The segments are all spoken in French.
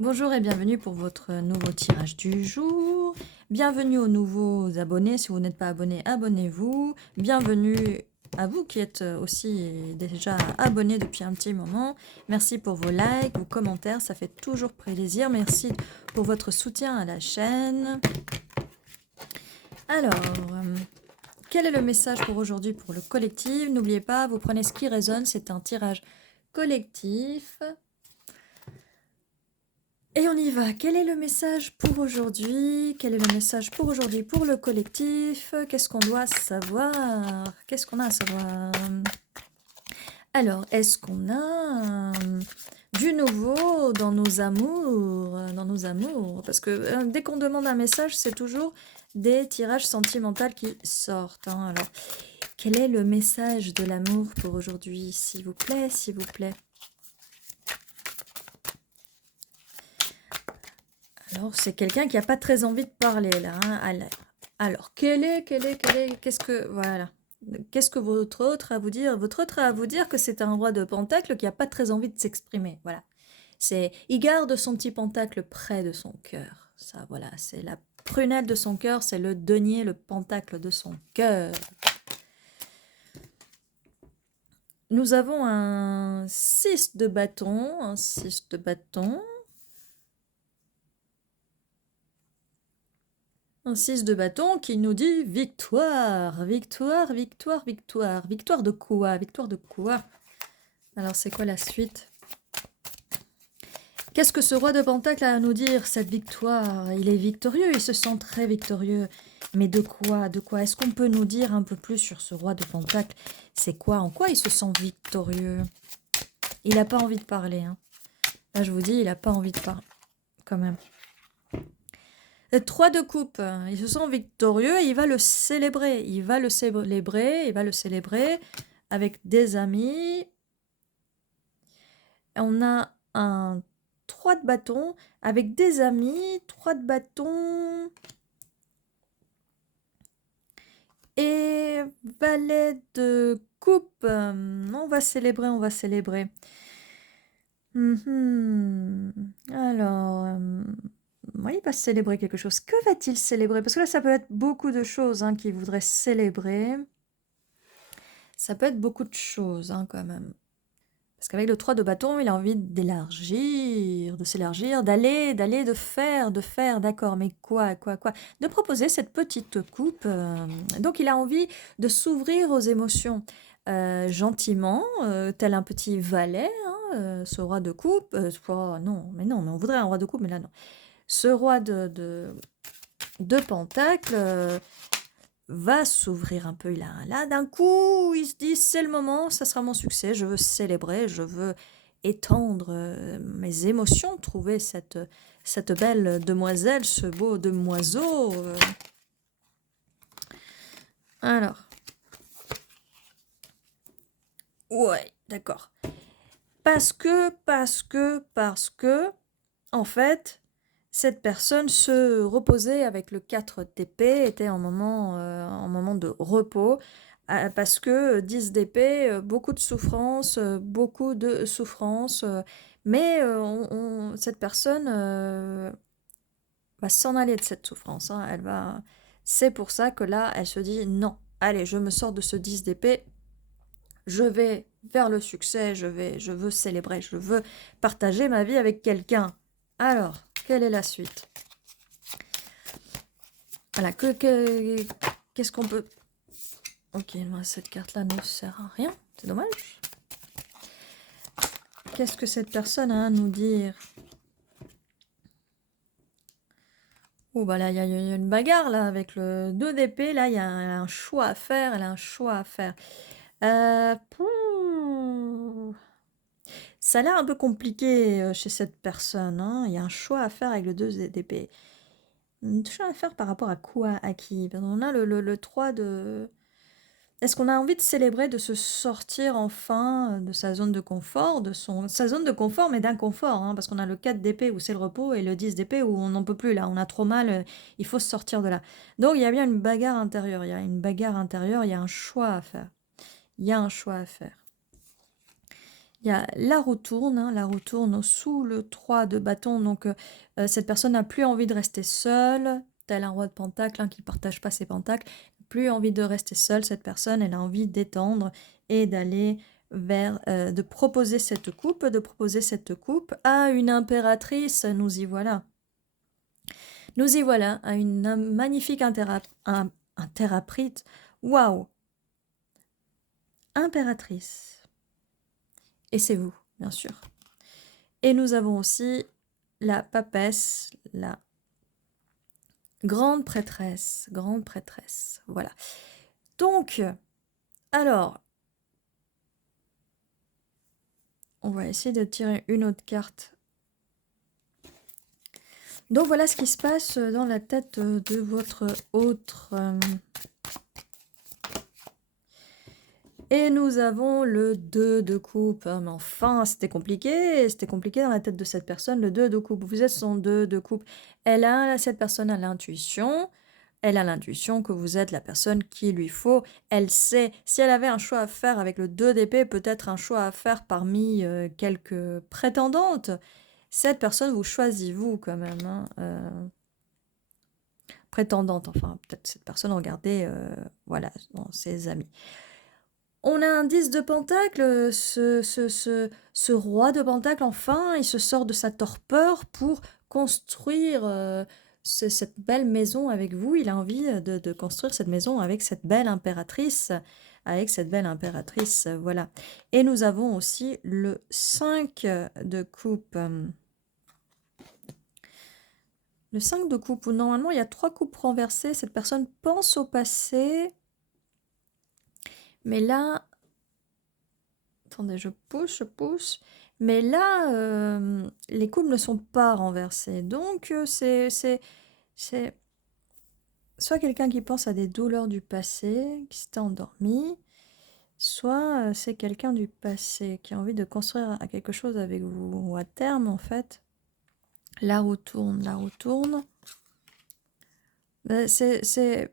Bonjour et bienvenue pour votre nouveau tirage du jour. Bienvenue aux nouveaux abonnés. Si vous n'êtes pas abonné, abonnez-vous. Bienvenue à vous qui êtes aussi déjà abonnés depuis un petit moment. Merci pour vos likes, vos commentaires, ça fait toujours plaisir. Merci pour votre soutien à la chaîne. Alors, quel est le message pour aujourd'hui pour le collectif? N'oubliez pas, vous prenez ce qui résonne, c'est un tirage collectif. Et on y va. Quel est le message pour aujourd'hui? Quel est le message pour aujourd'hui pour le collectif? Qu'est-ce qu'on doit savoir? Qu'est-ce qu'on a à savoir? Alors, est-ce qu'on a du nouveau dans nos amours? Dans nos amours? Parce que dès qu'on demande un message, c'est toujours des tirages sentimentaux qui sortent. Hein. Alors, quel est le message de l'amour pour aujourd'hui? S'il vous plaît, s'il vous plaît. Alors, c'est quelqu'un qui n'a pas très envie de parler, là. Hein. Alors, qu'est-ce que... Voilà. Qu'est-ce que votre autre a à vous dire? Votre autre a à vous dire que c'est un roi de pentacle qui n'a pas très envie de s'exprimer. Voilà. Il garde son petit pentacle près de son cœur. Ça, voilà. C'est la prunelle de son cœur, c'est le denier, le pentacle de son cœur. Nous avons un 6 de bâton. Un 6 de bâton. Un 6 de bâton qui nous dit victoire, victoire, victoire, victoire. Victoire de quoi? Victoire de quoi? Alors, c'est quoi la suite? Qu'est-ce que ce roi de pentacle a à nous dire, cette victoire? Il est victorieux, il se sent très victorieux. Mais de quoi? De quoi? Est-ce qu'on peut nous dire un peu plus sur ce roi de pentacle? C'est quoi? En quoi il se sent victorieux? Il n'a pas envie de parler. Hein. Là, je vous dis, il n'a pas envie de parler. Quand même. 3 de coupe, il se sent victorieux et il va le célébrer. Il va le célébrer avec des amis. On a un 3 de bâton avec des amis, 3 de bâton et valet de coupe. On va célébrer, on va célébrer. Alors... oui, il va célébrer quelque chose. Que va-t-il célébrer? Parce que là, ça peut être beaucoup de choses hein, qu'il voudrait célébrer. Ça peut être beaucoup de choses hein, quand même. Parce qu'avec le 3 de bâton, il a envie d'élargir, de s'élargir, d'aller, de faire, d'accord. Mais quoi? De proposer cette petite coupe. Donc, il a envie de s'ouvrir aux émotions gentiment, tel un petit valet, hein, ce roi de coupe. Oh, non, mais on voudrait un roi de coupe, mais là, non. Ce roi de pentacle va s'ouvrir un peu. Là, d'un coup, il se dit, c'est le moment, ça sera mon succès, je veux célébrer, je veux étendre mes émotions, trouver cette belle demoiselle, ce beau demoiseau. Alors. Ouais, d'accord. Parce que, en fait, cette personne se reposait avec le 4 d'épée, était en moment de repos, parce que 10 d'épée, beaucoup de souffrance, mais cette personne va s'en aller de cette souffrance. Hein, c'est pour ça que là, elle se dit, non, allez, je me sors de ce 10 d'épée, je vais vers le succès, je veux célébrer, je veux partager ma vie avec quelqu'un. Alors, quelle est la suite? Voilà, qu'est-ce qu'on peut... Ok, cette carte-là ne sert à rien, c'est dommage. Qu'est-ce que cette personne a à nous dire? Oh, bah là, il y a une bagarre, là, avec le 2 d'épée, là, elle a un choix à faire, elle a un choix à faire. Ça a l'air un peu compliqué chez cette personne, hein. Il y a un choix à faire avec le 2 d'épée. Un choix à faire par rapport à quoi? À qui? On a le 3 de... Est-ce qu'on a envie de célébrer, de se sortir enfin de sa zone de confort, sa zone de confort, mais d'inconfort, hein, parce qu'on a le 4 d'épée où c'est le repos et le 10 d'épée où on n'en peut plus, là, on a trop mal, il faut se sortir de là. Donc il y a bien une bagarre intérieure, il y a un choix à faire. Il y a un choix à faire. Il y a la roue tourne, hein, la roue tourne sous le 3 de bâton, donc cette personne n'a plus envie de rester seule, tel un roi de pentacle, hein, qui ne partage pas ses pentacles, plus envie de rester seule, cette personne, elle a envie d'étendre et d'aller vers, de proposer cette coupe à une impératrice, nous y voilà. Nous y voilà, à une magnifique impératrice, waouh, impératrice. Et c'est vous, bien sûr. Et nous avons aussi la papesse, la grande prêtresse, voilà. Donc, alors, on va essayer de tirer une autre carte. Donc voilà ce qui se passe dans la tête de votre autre... Et nous avons le 2 de coupe. Mais enfin, c'était compliqué dans la tête de cette personne, le 2 de coupe. Vous êtes son 2 de coupe. Cette personne a l'intuition. Elle a l'intuition que vous êtes la personne qu'il lui faut. Elle sait, si elle avait un choix à faire avec le 2 d'épée, peut-être un choix à faire parmi quelques prétendantes, cette personne vous choisit, vous, quand même. Hein, prétendante, enfin, peut-être cette personne regardait, voilà, dans ses amis. On a un 10 de pentacle, ce roi de pentacle, enfin, il se sort de sa torpeur pour construire cette belle maison avec vous. Il a envie de construire cette maison avec cette belle impératrice, voilà. Et nous avons aussi le 5 de coupe. Le 5 de coupe, où normalement il y a 3 coupes renversées. Cette personne pense au passé. Mais là... Attendez, je pousse. Mais là, les coupes ne sont pas renversées. Donc, c'est soit quelqu'un qui pense à des douleurs du passé, qui s'était endormi, soit c'est quelqu'un du passé qui a envie de construire quelque chose avec vous. Ou à terme, en fait, la roue tourne. C'est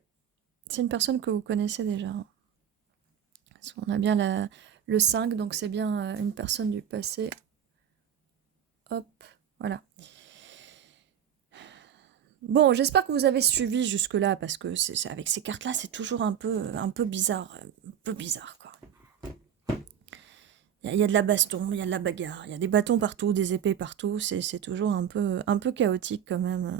une personne que vous connaissez déjà. Parce qu'on a bien le 5, donc c'est bien une personne du passé. Hop, voilà. Bon, j'espère que vous avez suivi jusque-là, parce que avec ces cartes-là, c'est toujours un peu bizarre. Quoi. Il y a de la baston, il y a de la bagarre, il y a des bâtons partout, des épées partout. C'est toujours un peu chaotique quand même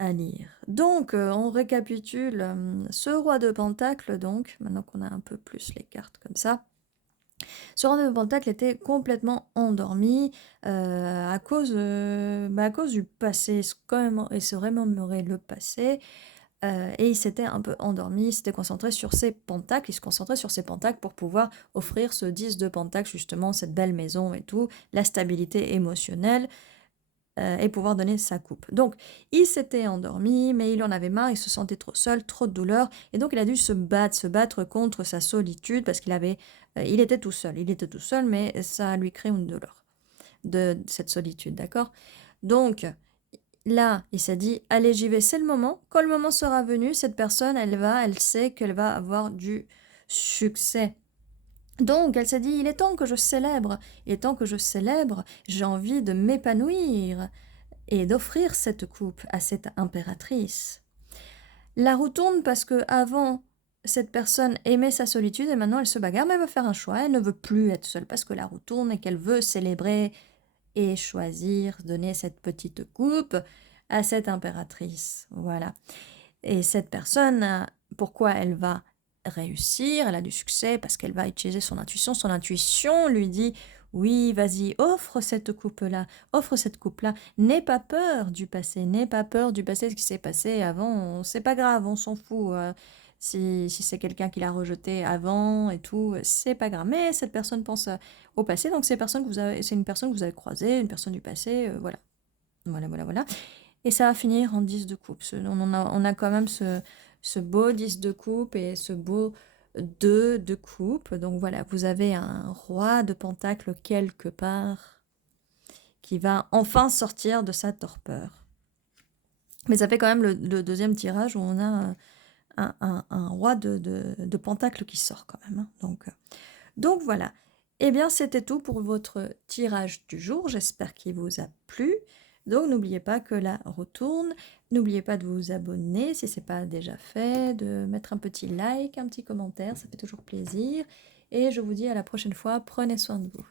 à lire. Donc, on récapitule ce roi de pentacle, donc, maintenant qu'on a un peu plus les cartes comme ça. Ce roi de pentacle était complètement endormi à cause du passé. Il se remémorait le passé et il s'était un peu endormi, il s'était concentré sur ses pentacles. Il se concentrait sur ses pentacles pour pouvoir offrir ce 10 de pentacle, justement, cette belle maison et tout, la stabilité émotionnelle. Et pouvoir donner sa coupe. Donc, il s'était endormi, mais il en avait marre, il se sentait trop seul, trop de douleur, et donc il a dû se battre contre sa solitude, parce qu'il était tout seul, mais ça lui crée une douleur de cette solitude, d'accord? Donc, là, il s'est dit, allez, j'y vais, c'est le moment. Quand le moment sera venu, cette personne, elle sait qu'elle va avoir du succès. Donc, elle s'est dit, il est temps que je célèbre, j'ai envie de m'épanouir et d'offrir cette coupe à cette impératrice. La roue tourne parce que avant, cette personne aimait sa solitude et maintenant elle se bagarre, mais elle va faire un choix, elle ne veut plus être seule parce que la roue tourne et qu'elle veut célébrer et choisir, donner cette petite coupe à cette impératrice. Voilà. Et cette personne, pourquoi elle va réussir, elle a du succès parce qu'elle va utiliser son intuition. Son intuition lui dit oui, vas-y, offre cette coupe-là, N'aie pas peur du passé, ce qui s'est passé avant. C'est pas grave, on s'en fout. Si c'est quelqu'un qui l'a rejeté avant et tout, c'est pas grave. Mais cette personne pense au passé, donc c'est une personne que vous avez croisée, une personne du passé, voilà. Voilà. Et ça va finir en 10 de coupe. On a quand même ce beau 10 de coupe et ce beau 2 de coupe. Donc voilà, vous avez un roi de pentacle quelque part qui va enfin sortir de sa torpeur. Mais ça fait quand même le deuxième tirage où on a un roi de pentacle qui sort quand même. Hein. Donc voilà. Eh bien, c'était tout pour votre tirage du jour. J'espère qu'il vous a plu. Donc, n'oubliez pas que la roue tourne. N'oubliez pas de vous abonner si ce n'est pas déjà fait, de mettre un petit like, un petit commentaire, ça fait toujours plaisir. Et je vous dis à la prochaine fois, prenez soin de vous.